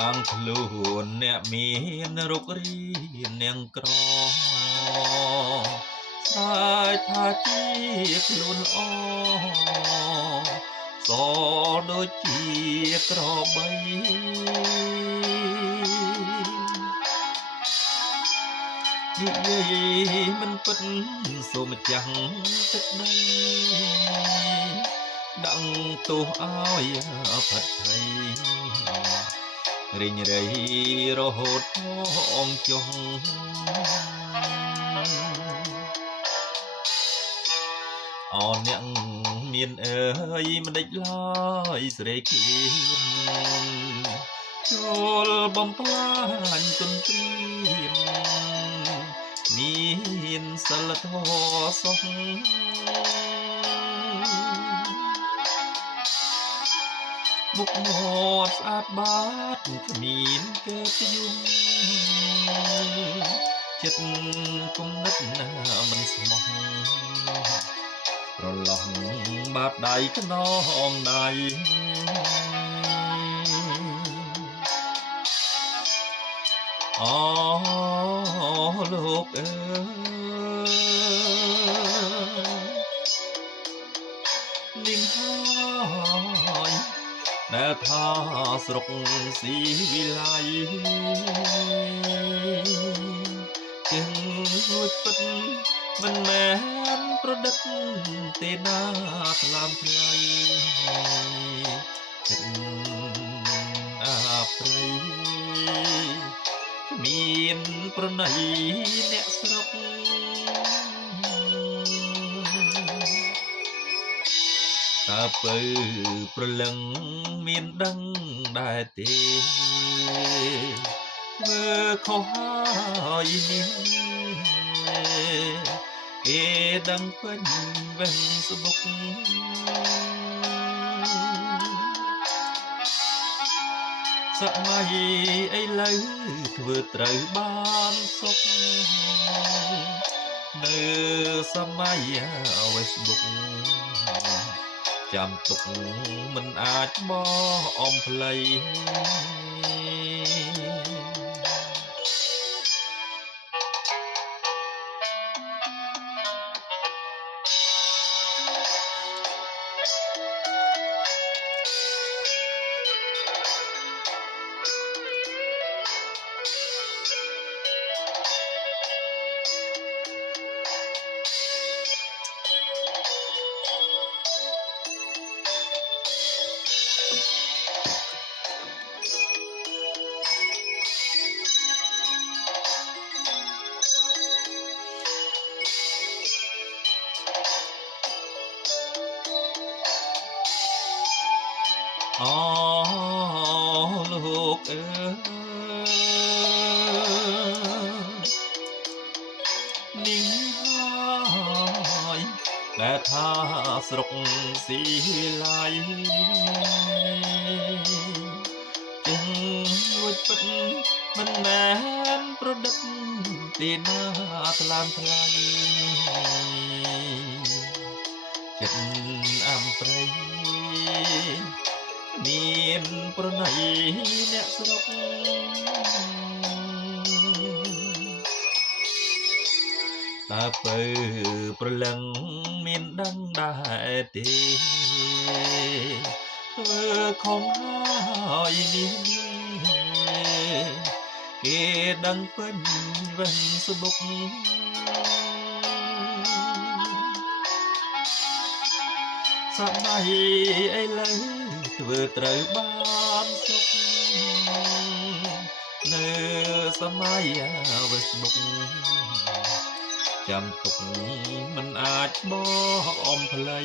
អាងខ្លួនអ្នកមានរុករីនាងក្រស្ដាយថាជាខ្លួនល្អសដូចជាក្របីនិយាយមិនពិតសូមចាស់ទឹកដីដឹងទោសឲ្យផិតភ័យរិញរៃរហូតអងចុះអនអ្នកមានអើយមិនដេចឡើយស្រីឃ្លៀនចូលបំផ្លាញទុនទ្រានមានសិលធម៌សុខមុខមាត់ស្អាតបាតគ្មានគេព្យំចិត្តគុំនិតណាមិនស្មោះប្រឡោះបាតដៃខ្នងដៃអូលោកអើយលិងហើយដែលថាស្រុកស៊ីវិល័យจึงរួចពិតមិនមែនប្រឌិតទេណាស្លាមថ្លៃចិត្តអាព្រៃមានប្រណីអ្នកស្រុកតើពៅប្រលឹងមានដឹងដែរទេមើខុសហើយនេះគេដឹងពេញវិញស្បុកសម័យឥឡូវធ្វើត្រូវបានសុខនៅសម័យ Facebook ចាំទុកមិនអាចបោះអំផ្លៃអូលោកអើយនេះហើយដែលថាស្រុកស៊ីឡៃจึงរួចពិតមិនមែនប្រឌិតទេណាថ្លាមថ្លៃចិត្តអំព្រៃមានប្រណីអ្នកស្រុកតើពៅប្រលឹងមានដឹងដែរទេធ្វើខំហើយនេះគេដឹងពេញវិញស្បុកសម័យឥឡូវធ្វើត្រូវបានសុខនៅសម័យ Facebook ចាំទុកមិនអាចបោះអំផ្លៃ